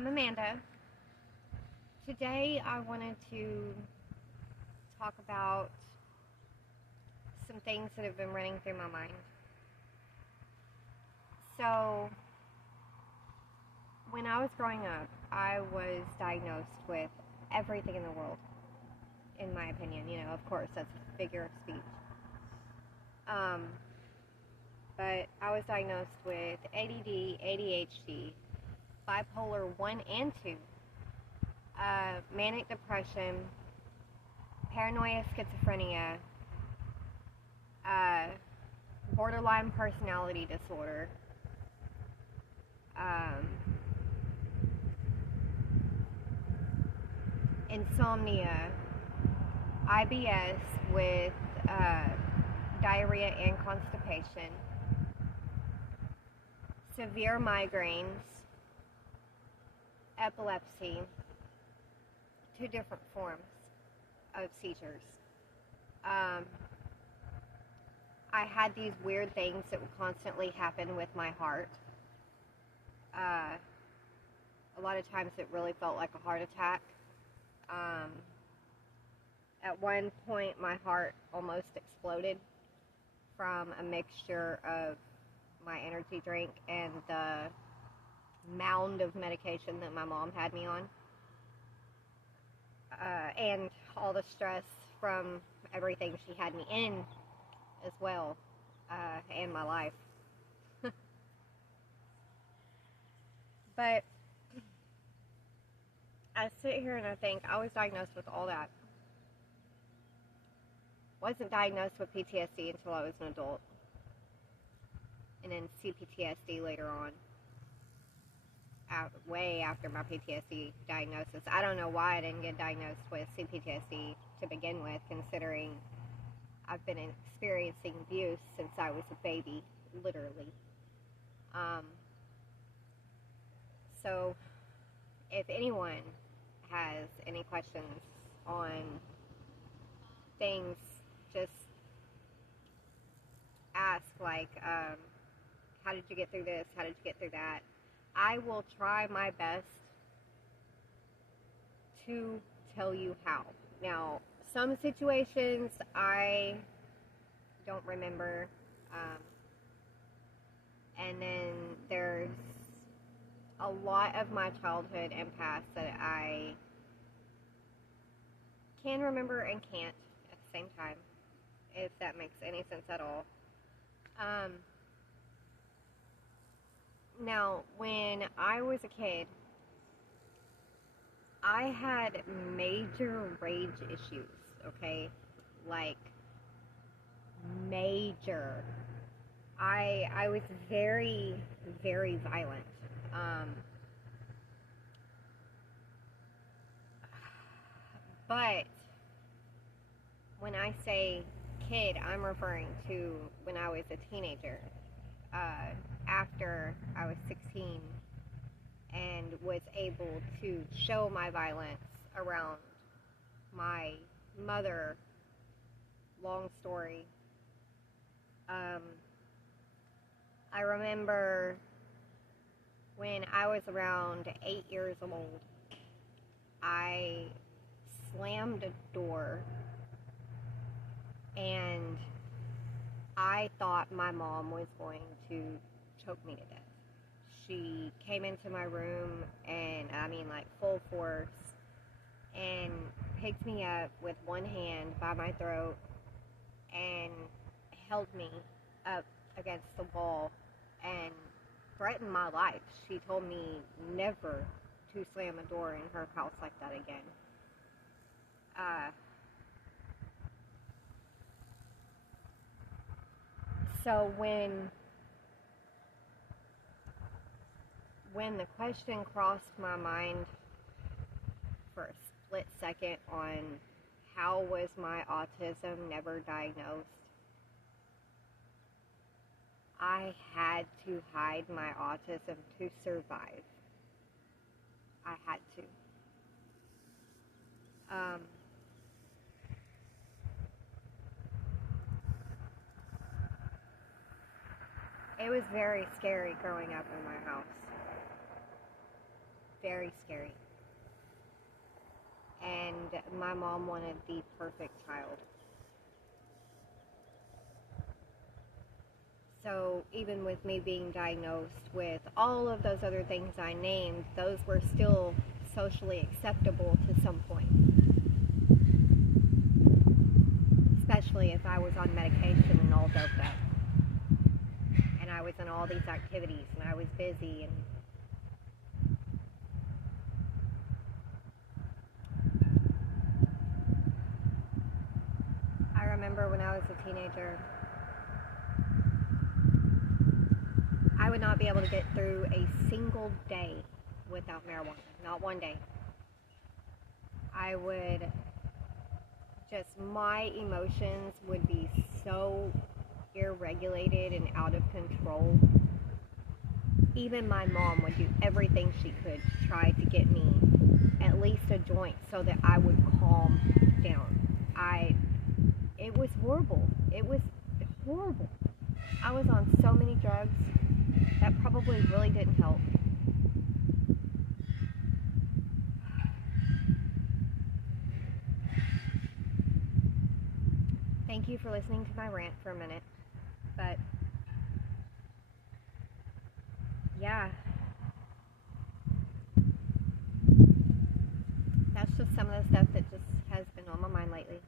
I'm Amanda. Today I wanted to talk about some things that have been running through my mind. So, when I was growing up, I was diagnosed with everything in the world, in my opinion. Of course, that's a figure of speech. But I was diagnosed with ADD, ADHD, bipolar 1 and 2, manic depression, paranoia, schizophrenia, borderline personality disorder, insomnia, IBS with diarrhea and constipation, severe migraines, epilepsy, 2 different forms of seizures. I had these weird things that would constantly happen with my heart. A lot of times it really felt like a heart attack. At one point my heart almost exploded from a mixture of my energy drink and the mound of medication that my mom had me on. And all the stress from everything she had me in as well, and my life. But I sit here and I think I was diagnosed with all that. Wasn't diagnosed with PTSD until I was an adult, and then CPTSD later on, way after my PTSD diagnosis. I don't know why I didn't get diagnosed with CPTSD to begin with, considering I've been experiencing abuse since I was a baby, literally. So, if anyone has any questions on things, just ask, like, how did you get through this? How did you get through that? I will try my best to tell you how. Now, some situations I don't remember, and then there's a lot of my childhood and past that I can remember and can't at the same time, if that makes any sense at all. Now, when I was a kid, I had major rage issues, okay? Like, major. I was very, very violent. But when I say kid, I'm referring to when I was a teenager. After I was 16 and was able to show my violence around my mother. Long story. I remember when I was around 8 years old, I slammed a door and I thought my mom was going to choke me to death. She came into my room and, like, full force, and picked me up with one hand by my throat and held me up against the wall and threatened my life. She told me never to slam a door in her house like that again. So when the question crossed my mind for a split second on how was my autism never diagnosed, I had to hide my autism to survive. I had to. It was very scary growing up in my house. very scary. And my mom wanted the perfect child. So even with me being diagnosed with all of those other things I named, those were still socially acceptable to some point. Especially if I was on medication and all doped up. And I was in all these activities and I was busy and I remember when I was a teenager, I would not be able to get through a single day without marijuana. Not one day. I would my emotions would be so irregulated and out of control. Even my mom would do everything she could to try to get me at least a joint so that I would calm down. It was horrible. It was horrible. I was on so many drugs that probably really didn't help. Thank you for listening to my rant for a minute. But yeah, that's just some of the stuff that just has been on my mind lately.